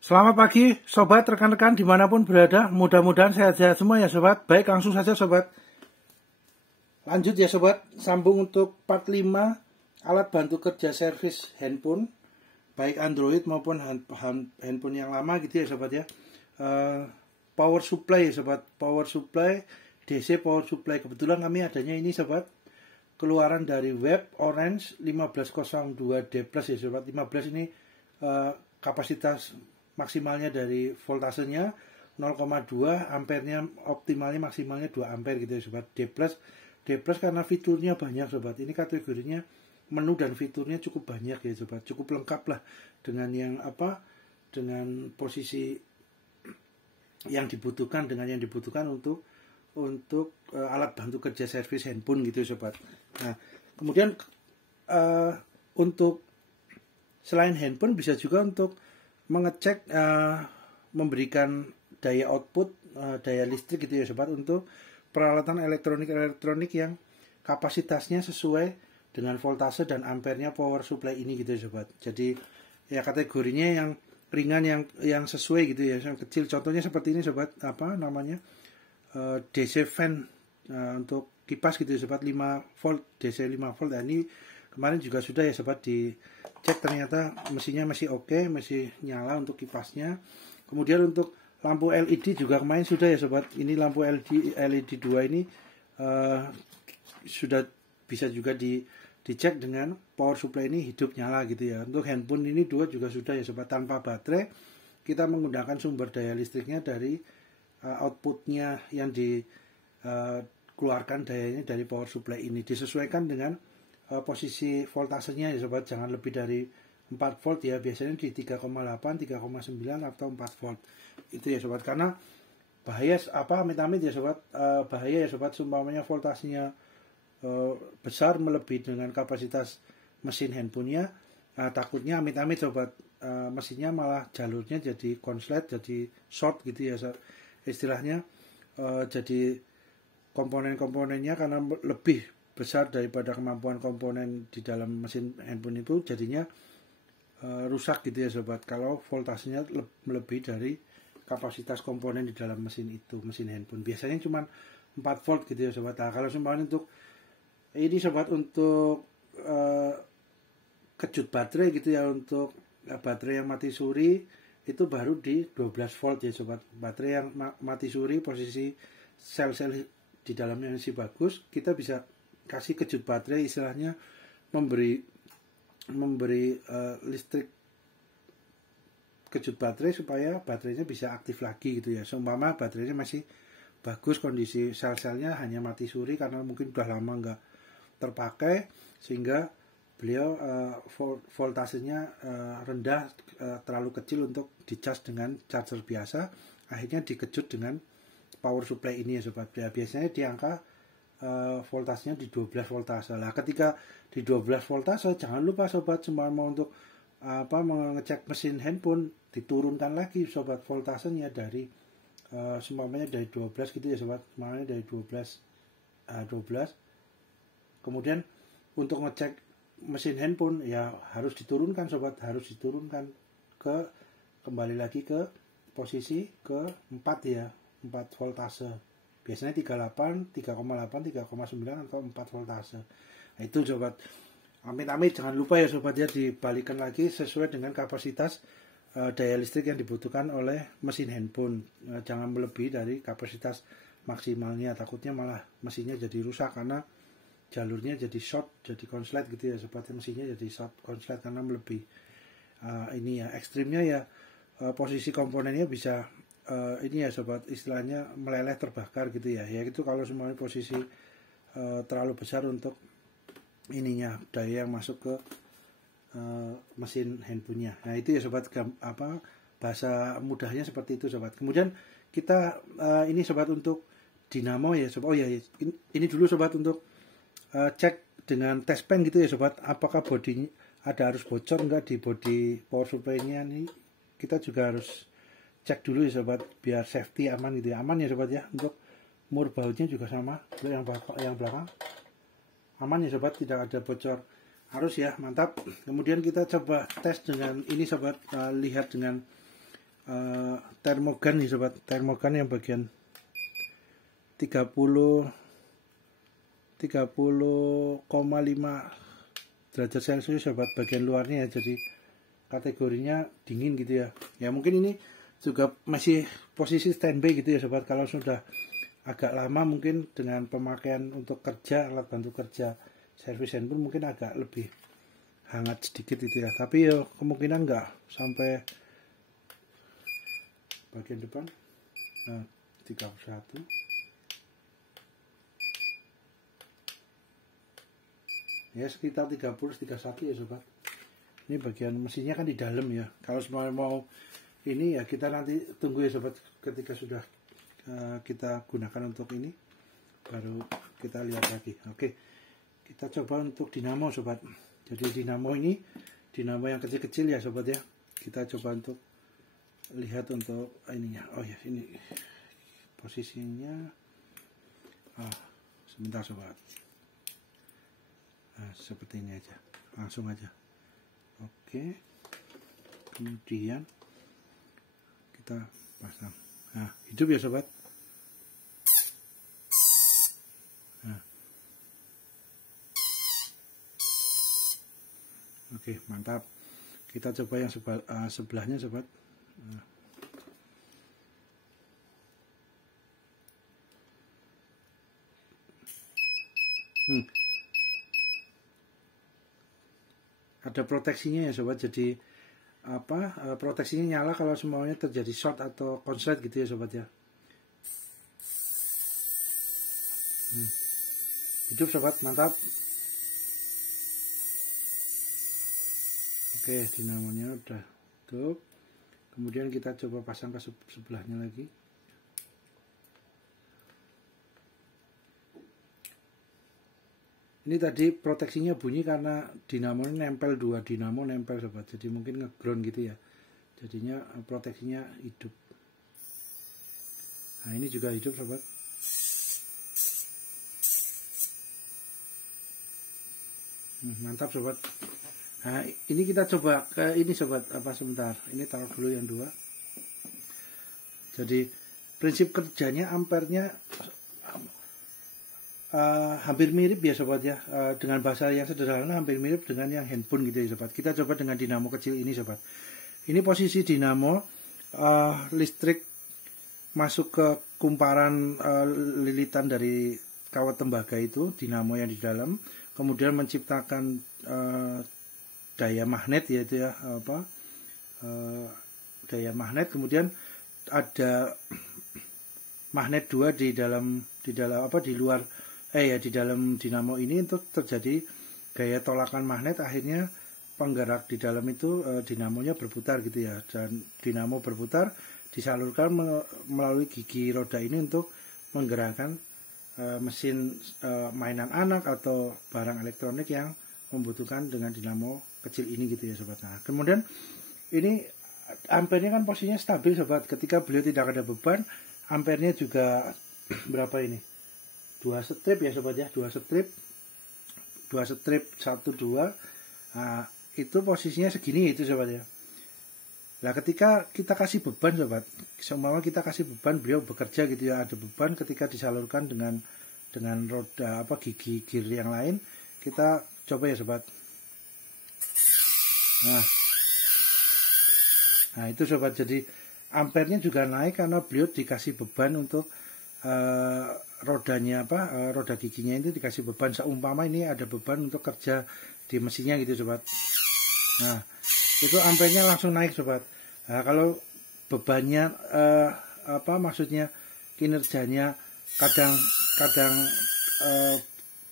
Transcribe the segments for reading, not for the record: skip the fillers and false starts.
Selamat pagi sobat, rekan-rekan dimanapun berada, mudah-mudahan sehat-sehat semua ya sobat. Baik, langsung saja sobat. Lanjut ya sobat, sambung untuk part 5 alat bantu kerja servis handphone, baik Android maupun handphone yang lama gitu ya sobat ya. Power supply ya sobat, power supply, DC power supply. Kebetulan kami adanya ini sobat, keluaran dari web Orange 1502D plus ya sobat. 15 ini kapasitas maksimalnya dari voltasenya 0,2, ampernya optimalnya maksimalnya 2 ampere gitu ya sobat. D plus karena fiturnya banyak sobat. Ini kategorinya menu dan fiturnya cukup banyak ya sobat. Cukup lengkap lah dengan dengan posisi yang dibutuhkan, untuk alat bantu kerja servis handphone gitu ya sobat. Nah, kemudian untuk selain handphone bisa juga untuk mengecek, memberikan daya output, daya listrik gitu ya sobat, untuk peralatan elektronik yang kapasitasnya sesuai dengan voltase dan ampernya power supply ini gitu ya sobat. Jadi ya kategorinya yang ringan, yang sesuai gitu ya, yang kecil. Contohnya seperti ini sobat, DC fan untuk kipas gitu ya sobat, 5 volt, DC 5 volt. Nah, ini kemarin juga sudah ya sobat dicek, ternyata mesinnya masih oke, masih nyala untuk kipasnya. Kemudian untuk lampu LED juga kemarin sudah ya sobat. Ini lampu LED 2 ini sudah bisa juga dicek dengan power supply ini hidup nyala gitu ya. Untuk handphone ini 2 juga sudah ya sobat, tanpa baterai. Kita menggunakan sumber daya listriknya dari outputnya yang dikeluarkan dayanya dari power supply ini. Disesuaikan dengan posisi voltasenya ya sobat, jangan lebih dari 4 volt ya, biasanya di 3,8, 3,9 atau 4 volt itu ya sobat. Karena bahaya amit-amit ya sobat, bahaya ya sobat, seumpamanya voltasenya besar melebihi dengan kapasitas mesin handphonenya, takutnya amit-amit sobat, mesinnya malah jalurnya jadi konslet, jadi short gitu ya istilahnya. Jadi komponen-komponennya karena lebih besar daripada kemampuan komponen di dalam mesin handphone itu, jadinya rusak gitu ya sobat, kalau voltasenya melebihi dari kapasitas komponen di dalam mesin handphone. Biasanya cuma 4 volt gitu ya sobat. Nah, kalau seumpamanya untuk ini sobat, untuk kejut baterai gitu ya, untuk baterai yang mati suri itu baru di 12 volt ya sobat. Baterai yang mati suri, posisi sel-sel di dalamnya masih bagus, kita bisa kasih kejut baterai, istilahnya memberi listrik kejut baterai supaya baterainya bisa aktif lagi gitu ya. Seumpama baterainya masih bagus, kondisi sel-selnya hanya mati suri karena mungkin udah lama nggak terpakai, sehingga beliau voltasenya rendah, terlalu kecil untuk dicas dengan charger biasa, akhirnya dikejut dengan power supply ini ya sobat. Ya, biasanya di angka voltasenya di 12 voltase. Lah, ketika di 12 voltase, jangan lupa sobat, mau untuk mengecek mesin handphone, diturunkan lagi sobat voltasenya dari semuanya dari 12 gitu ya sobat, semuanya dari 12. Kemudian untuk ngecek mesin handphone ya harus diturunkan sobat, kembali lagi ke posisi ke 4 ya, 4 voltase. Biasanya 38, 3,8, 3,9 atau 4 voltase. Nah, itu sobat, amit-amit jangan lupa ya sobat ya, dibalikan lagi sesuai dengan kapasitas daya listrik yang dibutuhkan oleh mesin handphone. Jangan melebihi dari kapasitas maksimalnya, takutnya malah mesinnya jadi rusak karena jalurnya jadi short, jadi konslet gitu ya sobat. Mesinnya jadi short konslet karena melebihi. Ini ya ekstrimnya ya, posisi komponennya bisa ini ya sobat, istilahnya meleleh, terbakar gitu ya. Ya itu kalau semuanya posisi terlalu besar untuk ininya, daya yang masuk ke mesin handphonenya. Nah, itu ya sobat, bahasa mudahnya seperti itu sobat. Kemudian kita ini sobat untuk dinamo ya sobat. Oh ya, ini dulu sobat untuk cek dengan test pen gitu ya sobat, apakah bodinya harus bocor enggak di body power supply-nya. Nih kita juga harus cek dulu ya sobat, biar safety aman gitu ya. Aman ya sobat ya. Untuk mur bautnya juga sama, yang belakang aman ya sobat, tidak ada bocor arus ya, mantap. Kemudian kita coba tes dengan ini sobat, lihat dengan termogan nih sobat, termogan yang bagian 30,5 derajat Celcius sobat, bagian luarnya ya, jadi kategorinya dingin gitu ya. Ya mungkin ini juga masih posisi standby gitu ya sobat. Kalau sudah agak lama mungkin dengan pemakaian untuk kerja, alat bantu kerja, servis handphone mungkin agak lebih hangat sedikit gitu ya. Tapi ya kemungkinan enggak sampai bagian depan. Nah, 31. Ya sekitar 30-31 ya sobat. Ini bagian mesinnya kan di dalam ya. Kalau semua mau ini ya kita nanti tunggu ya sobat, ketika sudah kita gunakan untuk ini baru kita lihat lagi. Oke, kita coba untuk dinamo sobat. Jadi dinamo ini dinamo yang kecil-kecil ya sobat ya. Kita coba untuk lihat untuk ininya. Oh ya, ini posisinya. Sebentar sobat. Nah, seperti ini aja, langsung aja. Oke, kemudian kita pasang. Nah, hidup ya sobat. Nah. Oke, mantap. Kita coba yang sebelahnya sobat. Nah. Ada proteksinya ya sobat, jadi proteksinya nyala kalau semuanya terjadi short atau konslet gitu ya sobat ya. Hidup sobat, mantap. Oke, dinamonya udah hidup. Kemudian kita coba pasang ke sebelahnya lagi. Ini tadi proteksinya bunyi karena dinamo nempel, dua dinamo nempel sobat, jadi mungkin ngeground gitu ya, jadinya proteksinya hidup. Nah ini juga hidup sobat. Mantap sobat. Nah ini kita coba ke ini sobat, sebentar, ini taruh dulu yang dua. Jadi prinsip kerjanya ampernya hampir mirip ya sobat ya, dengan bahasa yang sederhana hampir mirip dengan yang handphone gitu ya sobat. Kita coba dengan dinamo kecil ini sobat. Ini posisi dinamo, listrik masuk ke kumparan lilitan dari kawat tembaga itu, dinamo yang di dalam, kemudian menciptakan daya magnet yaitu ya daya magnet, kemudian ada magnet dua di luar di dalam dinamo ini untuk terjadi gaya tolakan magnet, akhirnya penggerak di dalam itu dinamonya berputar gitu ya, dan dinamo berputar disalurkan melalui gigi roda ini untuk menggerakkan mesin mainan anak atau barang elektronik yang membutuhkan dengan dinamo kecil ini gitu ya sobat. Nah kemudian ini ampernya kan posisinya stabil sobat, ketika beliau tidak ada beban, ampernya juga berapa ini, 2 strip ya sobat ya, 2 strip 1 2. Nah, itu posisinya segini itu sobat ya. Nah ketika kita kasih beban sobat, seumpama kita kasih beban, beliau bekerja gitu ya, ada beban, ketika disalurkan dengan roda gigi gear yang lain, kita coba ya sobat. Nah itu sobat, jadi ampernya juga naik karena beliau dikasih beban untuk rodanya roda giginya itu dikasih beban, seumpama ini ada beban untuk kerja di mesinnya gitu sobat. Nah itu ampernya langsung naik sobat. Nah kalau bebannya maksudnya kinerjanya kadang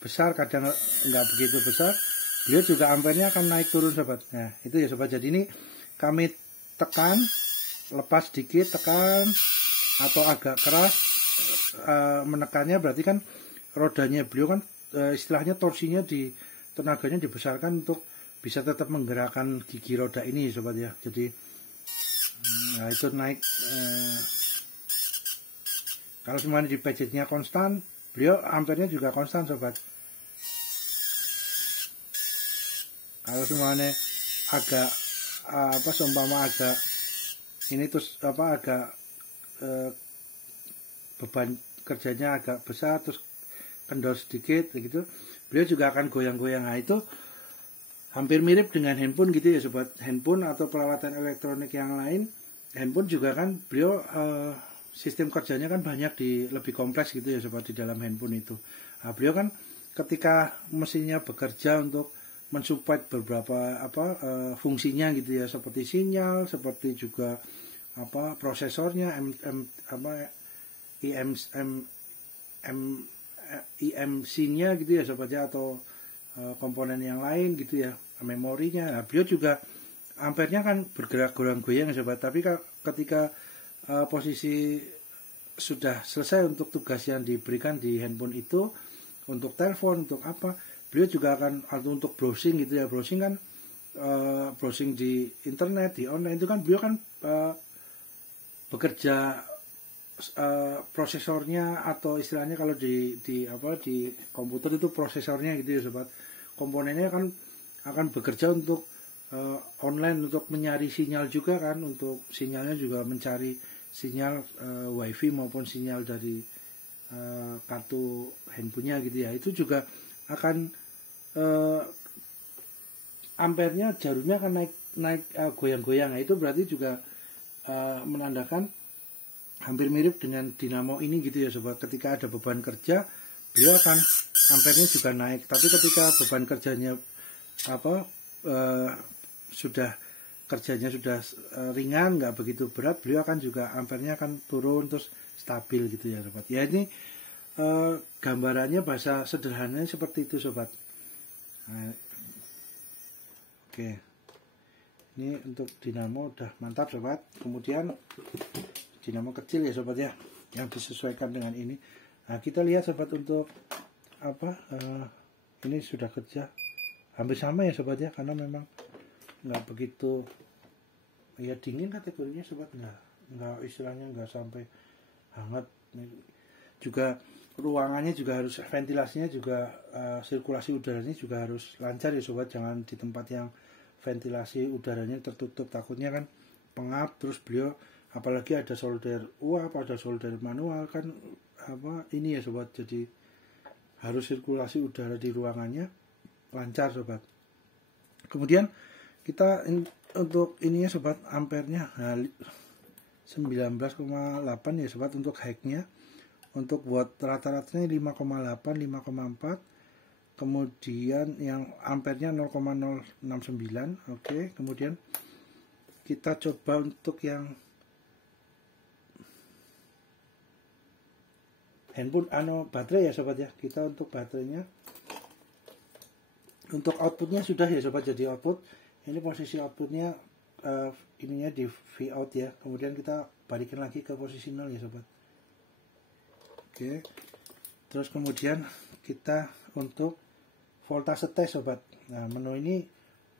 besar, kadang enggak begitu besar, beliau juga ampernya akan naik turun sobat. Nah itu ya sobat, jadi ini kami tekan, lepas sedikit, tekan atau agak keras menekannya, berarti kan rodanya beliau kan istilahnya torsinya tenaganya dibesarkan untuk bisa tetap menggerakkan gigi roda ini sobat ya. Jadi nah itu naik, kalau semuanya di pejitnya konstan, beliau ampernya juga konstan sobat. Kalau semuanya agak seumpama agak ini terus agak beban kerjanya agak besar, terus kendor sedikit gitu, beliau juga akan goyang-goyang. Nah itu hampir mirip dengan handphone gitu ya sobat. Handphone atau peralatan elektronik yang lain, handphone juga kan beliau sistem kerjanya kan banyak lebih kompleks gitu ya sobat di dalam handphone itu. Nah, beliau kan ketika mesinnya bekerja untuk mensupport beberapa fungsinya gitu ya, seperti sinyal, seperti juga prosesornya, IMC-nya gitu ya sobat ya, atau komponen yang lain gitu ya, memorinya. Nah, beliau juga ampernya kan bergerak goyang-goyang sobat. Tapi ketika posisi sudah selesai untuk tugas yang diberikan di handphone itu, untuk telepon, untuk apa, beliau juga akan untuk browsing gitu ya. Browsing kan browsing di internet, di online itu kan beliau kan bekerja prosesornya, atau istilahnya kalau di komputer itu prosesornya gitu ya sobat. Komponennya kan akan bekerja untuk online, untuk mencari sinyal juga kan, untuk sinyalnya juga mencari sinyal wifi maupun sinyal dari kartu handphonenya gitu ya. Itu juga akan ampernya, jarumnya akan naik goyang-goyang. Nah, itu berarti juga menandakan hampir mirip dengan dinamo ini gitu ya sobat. Ketika ada beban kerja, beliau akan ampernya juga naik. Tapi ketika beban kerjanya sudah kerjanya sudah ringan, nggak begitu berat, beliau akan juga ampernya akan turun terus stabil gitu ya sobat. Ya ini gambarannya, bahasa sederhananya seperti itu sobat. Nah, oke, ini untuk dinamo udah mantap sobat. Kemudian dinamo kecil ya sobat ya, yang disesuaikan dengan ini. Nah, kita lihat sobat untuk ini sudah kerja hampir sama ya sobat ya, karena memang nggak begitu ya dingin kategorinya sobat, nggak istilahnya nggak sampai hangat. Juga ruangannya juga harus, ventilasinya juga sirkulasi udaranya juga harus lancar ya sobat. Jangan di tempat yang ventilasi udaranya tertutup, takutnya kan pengap. Terus beliau apalagi ada solder uap, ada solder manual kan ini ya sobat, jadi harus sirkulasi udara di ruangannya lancar sobat. Kemudian kita untuk ininya sobat, ampernya 19,8 ya sobat untuk high-nya. Untuk buat rata-ratanya 5,8, 5,4. Kemudian yang ampernya 0,069. Oke, kemudian kita coba untuk yang handphone baterai ya sobat ya. Kita untuk baterainya, untuk outputnya sudah ya sobat. Jadi output ini posisi outputnya ininya di V out ya. Kemudian kita balikin lagi ke posisi 0 ya sobat. Oke, terus kemudian kita untuk voltase tes sobat. Nah, menu ini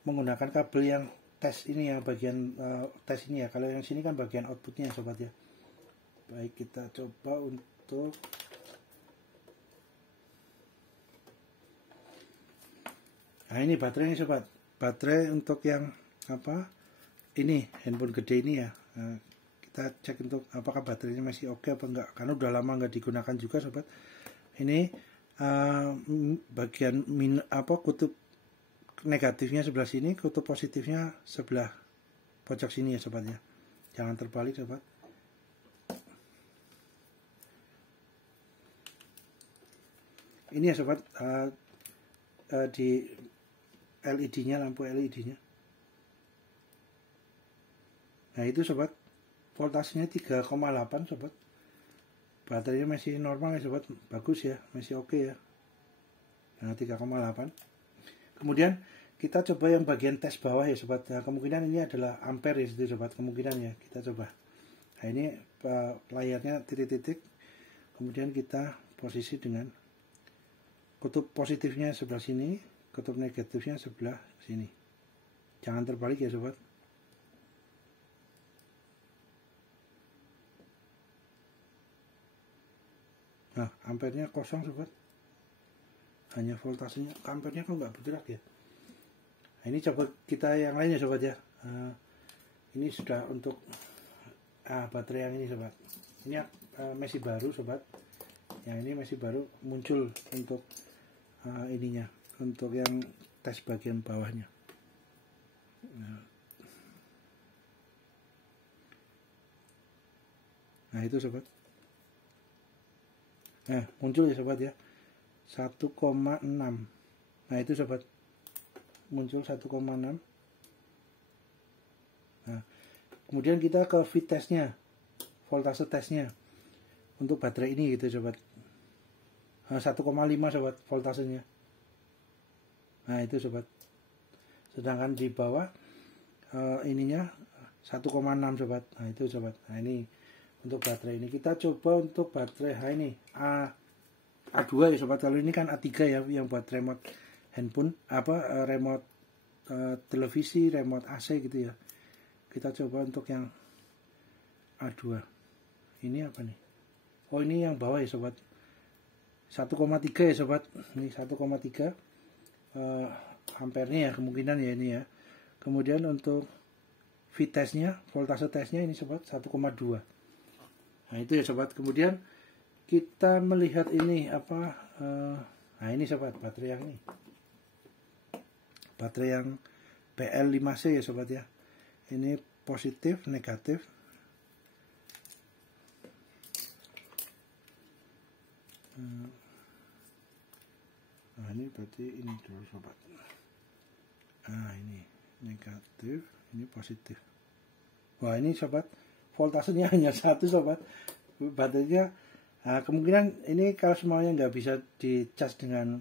menggunakan kabel yang tes ini ya, bagian tes ini ya. Kalau yang sini kan bagian outputnya sobat ya. Baik, kita coba untuk nah, ini baterainya sobat. Baterai untuk yang ini handphone gede ini ya. Nah, kita cek untuk apakah baterainya masih oke apa enggak, karena udah lama nggak digunakan juga sobat. Ini bagian kutub negatifnya sebelah sini, kutub positifnya sebelah pojok sini ya sobat ya. Jangan terbalik sobat. Ini ya sobat, di LED-nya, lampu LED-nya. Nah, itu sobat, voltasenya 3,8 sobat. Baterainya masih normal ya sobat, bagus ya, masih oke ya. Nah, 3,8. Kemudian kita coba yang bagian tes bawah ya sobat. Nah, kemungkinan ini adalah ampere ya sobat, kemungkinan ya. Kita coba. Nah, ini layarnya titik-titik. Kemudian kita posisi dengan kutub positifnya sebelah sini, kutub negatifnya sebelah sini. Jangan terbalik ya sobat. Nah, ampernya kosong sobat. Hanya voltasenya, ampernya kok nggak bergerak ya. Nah, ini coba kita yang lainnya sobat ya. Ini sudah untuk baterai yang ini sobat, ini masih baru sobat, yang ini masih baru muncul untuk ininya, untuk yang tes bagian bawahnya. Nah itu sobat, muncul ya sobat ya, 1,6. Nah itu sobat, muncul 1,6. Nah kemudian kita ke V-testnya, voltase tesnya untuk baterai ini gitu sobat. 1,5 sobat voltasenya. Nah itu sobat, sedangkan di bawah ininya 1,6 sobat. Nah itu sobat. Nah ini untuk baterai ini. Kita coba untuk baterai ini A2 ya sobat. Kalau ini kan A3 ya, yang buat remote handphone, remote televisi, remote AC gitu ya. Kita coba untuk yang A2. Ini apa nih? Oh ini yang bawah ya sobat, 1,3 ya sobat. Ini 1,3 ampernya ya, kemungkinan ya ini ya. Kemudian untuk V-testnya, voltase tesnya ini sobat 1,2. Nah itu ya sobat. Kemudian kita melihat ini nah ini sobat, baterai yang ini, baterai yang PL5C ya sobat ya. Ini positif, negatif. Nah ini berarti ini dulu sobat. Nah ini negatif, ini positif. Wah ini sobat, voltasenya hanya 1 sobat. Baterainya kemungkinan ini kalau semuanya nggak bisa dicas dengan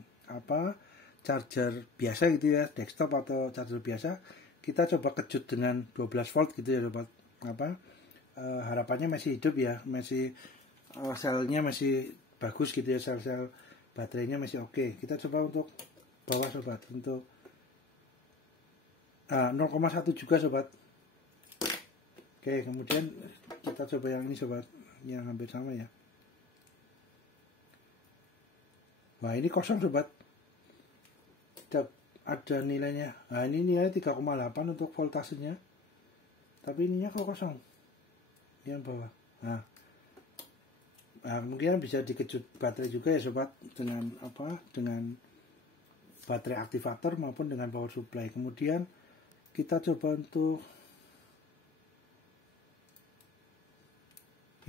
charger biasa gitu ya, desktop atau charger biasa, kita coba kejut dengan 12 volt gitu ya sobat. Harapannya masih hidup ya, masih selnya masih bagus gitu ya, sel-sel baterainya masih oke. Kita coba untuk bawah sobat, untuk 0,1 juga sobat. Oke, kemudian kita coba yang ini sobat, yang hampir sama ya. Wah ini kosong sobat, tidak ada nilainya. Nah ini nilai 3,8 untuk voltasenya, tapi ininya kok kosong yang bawah. Nah mungkin bisa dikejut baterai juga ya sobat, dengan dengan baterai aktivator maupun dengan power supply. Kemudian kita coba untuk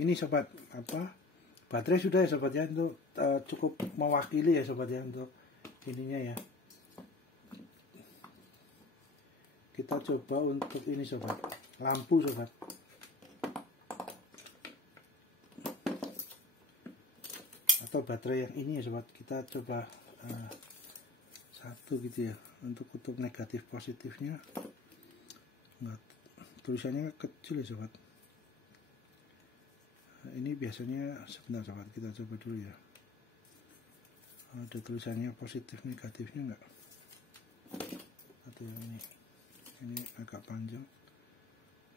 ini sobat, baterai sudah ya sobat ya, untuk cukup mewakili ya sobat ya untuk ininya ya. Kita coba untuk ini sobat, lampu sobat. Atau baterai yang ini ya sobat, kita coba satu gitu ya, untuk kutub negatif positifnya. Enggak, tulisannya kecil ya sobat. Ini biasanya, sebentar sobat, kita coba dulu ya. Ada tulisannya positif negatifnya enggak? Atau yang ini agak panjang.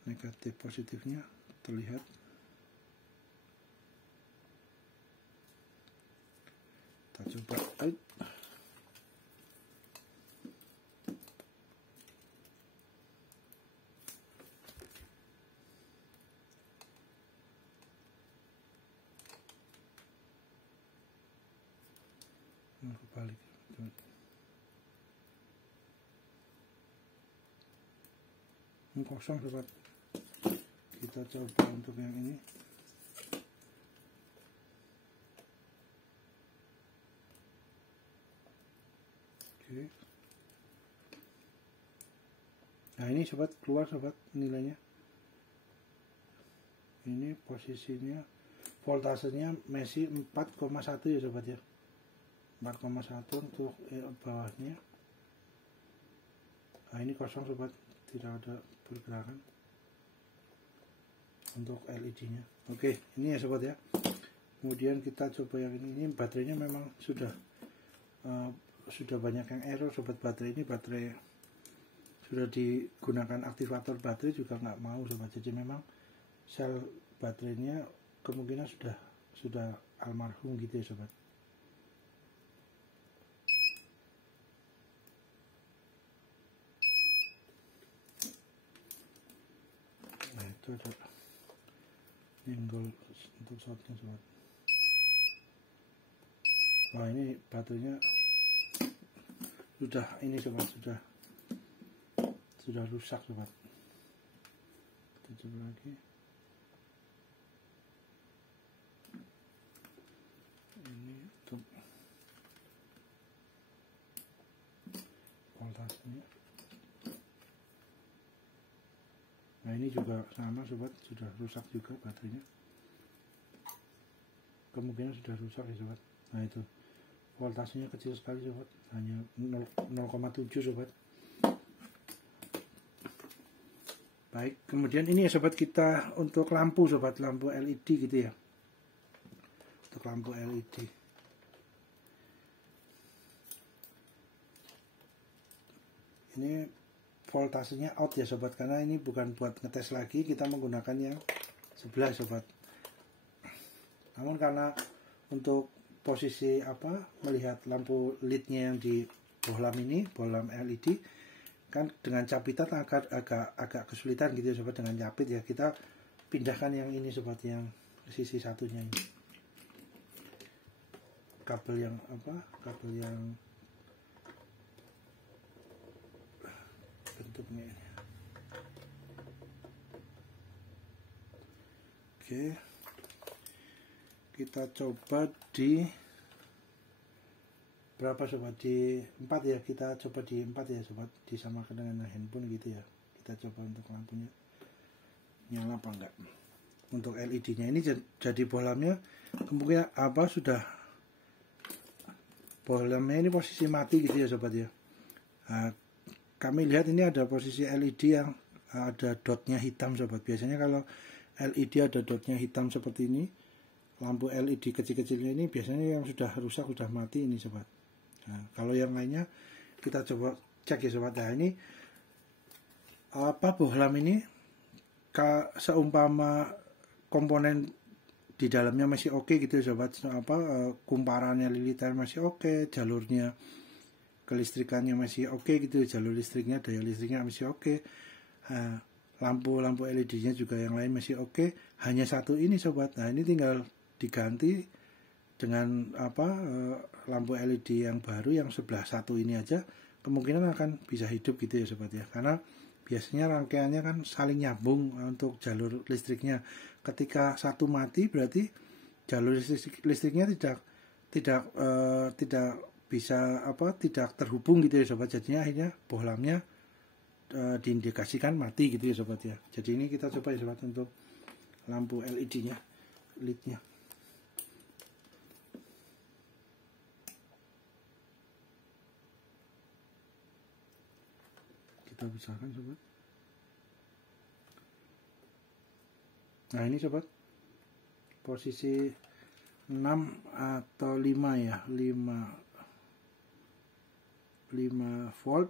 Negatif positifnya terlihat. Kita coba. Kebalik. Kosong sobat. Kita coba untuk yang ini. Oke. Nah ini sobat, keluar sobat nilainya. Ini posisinya, voltasenya masih 4,1 ya sobat ya. 4,1 untuk bawahnya. Nah ini kosong sobat, tidak ada pergerakan untuk LED-nya. Oke, ini ya sobat ya. Kemudian kita coba yang ini baterainya memang sudah banyak yang error sobat. Baterai ini baterai sudah digunakan aktivator baterai juga nggak mau sobat. Jadi memang sel baterainya kemungkinan sudah almarhum gitu ya sobat. Nah itu ada nyenggol untuk shotnya sobat. Wah, ini baterainya sudah ini sobat, sudah rusak sobat. Kita coba lagi. Ini untuk voltasenya. Nah, ini juga sama sobat, sudah rusak juga baterainya. Kemungkinan sudah rusak ya sobat. Nah, itu voltasenya kecil sekali sobat, hanya 0,7 sobat. Baik, kemudian ini ya sobat, kita untuk lampu sobat, lampu LED gitu ya. Untuk lampu LED. Ini voltasenya out ya sobat, karena ini bukan buat ngetes lagi, kita menggunakan yang sebelah sobat. Namun karena untuk posisi melihat lampu LED-nya yang di bohlam ini, bohlam LED kan dengan capitan agak kesulitan gitu ya sobat dengan capit ya. Kita pindahkan yang ini sobat, yang sisi satunya ini. Kabel yang bentuknya ini. Oke. Kita coba di berapa sobat, di 4 ya, kita coba di 4 ya sobat, disamakan dengan handphone gitu ya. Kita coba untuk lampunya nyala apa enggak. Untuk LED nya ini jadi bohlamnya kemungkinan sudah bohlamnya ini posisi mati gitu ya sobat ya. Nah, kami lihat ini ada posisi LED yang ada dotnya hitam sobat. Biasanya kalau LED ada dotnya hitam seperti ini, lampu LED kecil-kecilnya ini biasanya yang sudah rusak, sudah mati ini sobat. Nah, kalau yang lainnya kita coba cek ya sobat. Nah, ini bohlam ini seumpama komponen di dalamnya masih oke gitu ya sobat. Kumparannya liliter masih oke, jalurnya kelistrikannya masih oke gitu, jalur listriknya, daya listriknya masih oke. Nah, lampu LED-nya juga yang lain masih oke. Hanya satu ini sobat. Nah, ini tinggal diganti dengan lampu LED yang baru yang sebelah satu ini aja, kemungkinan akan bisa hidup gitu ya sobat ya. Karena biasanya rangkaiannya kan saling nyambung untuk jalur listriknya. Ketika satu mati berarti jalur listriknya tidak bisa tidak terhubung gitu ya sobat. Jadinya akhirnya bohlamnya diindikasikan mati gitu ya sobat ya. Jadi ini kita coba ya sobat untuk lampu LED-nya, LED-nya. Kita besarkan sobat. Nah, ini sobat, posisi 6 atau 5 ya, 5 volt,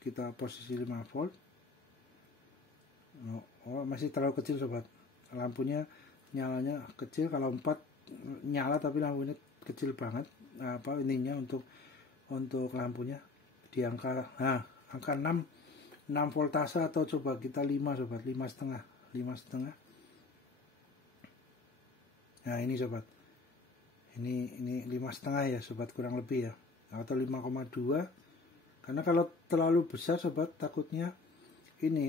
kita posisi 5 volt. Masih terlalu kecil sobat, lampunya nyalanya kecil. Kalau 4 nyala tapi lampunya kecil banget, ininya untuk lampunya di angka 6 voltase, atau coba kita 5 sobat, 5,5. Nah, ini sobat, ini 5,5 ya sobat, kurang lebih ya, atau 5,2. Karena kalau terlalu besar sobat, takutnya ini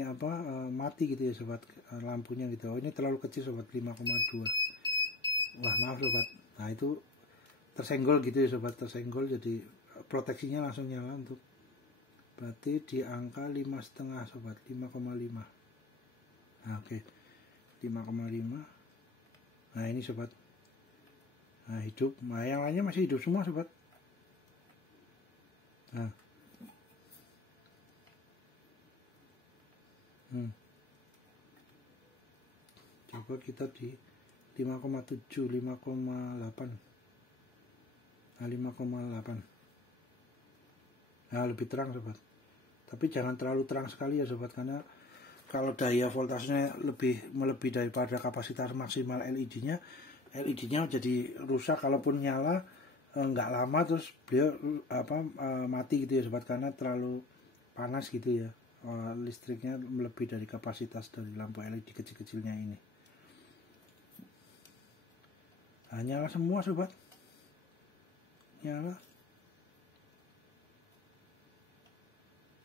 mati gitu ya sobat, lampunya gitu. Ini terlalu kecil sobat, 5,2. Wah, maaf sobat. Nah, itu tersenggol gitu ya sobat, tersenggol, jadi proteksinya langsung nyala. Untuk berarti di angka 5,5 sobat, 5,5. Nah, oke. 5,5. Nah, ini sobat. Nah, hidup. Nah, yang lainnya masih hidup semua sobat. Nah. Coba kita di 5,7, 5,8. Nah, 5,8. Nah, lebih terang sobat. Tapi jangan terlalu terang sekali ya sobat, karena kalau daya voltasenya melebihi daripada kapasitas maksimal LED-nya jadi rusak. Kalaupun nyala nggak lama terus beliau mati gitu ya sobat, karena terlalu panas gitu ya, listriknya melebihi dari kapasitas dari lampu LED kecil-kecilnya ini. Nah, nyala semua sobat, nyala.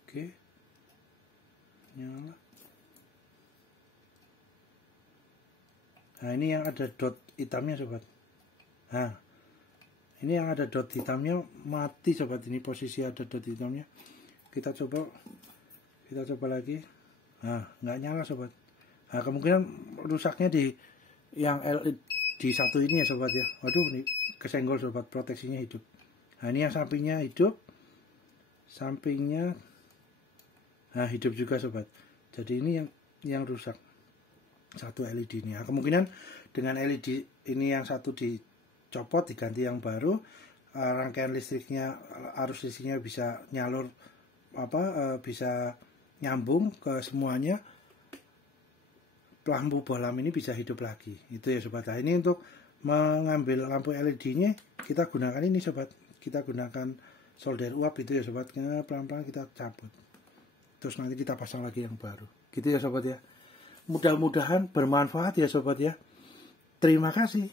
Oke, nyala. Nah, ini yang ada dot hitamnya sobat. Nah, ini yang ada dot hitamnya mati sobat. Ini posisi ada dot hitamnya. Kita coba lagi. Nah, nggak nyala sobat. Nah, kemungkinan rusaknya di yang LED satu ini ya sobat ya. Waduh, ini kesenggol sobat, proteksinya hidup. Nah, ini yang sampingnya hidup, sampingnya nah hidup juga sobat. Jadi ini yang rusak satu LED ini. Nah, kemungkinan dengan LED ini yang satu dicopot diganti yang baru, rangkaian listriknya, arus listriknya bisa nyalur bisa nyambung ke semuanya, lampu bohlam ini bisa hidup lagi. Itu ya sobat. Nah, ini untuk mengambil lampu LED-nya kita gunakan ini sobat. Kita gunakan solder uap itu ya sobat. Pelan-pelan kita cabut. Terus nanti kita pasang lagi yang baru. Gitu ya sobat ya. Mudah-mudahan bermanfaat ya sobat ya. Terima kasih.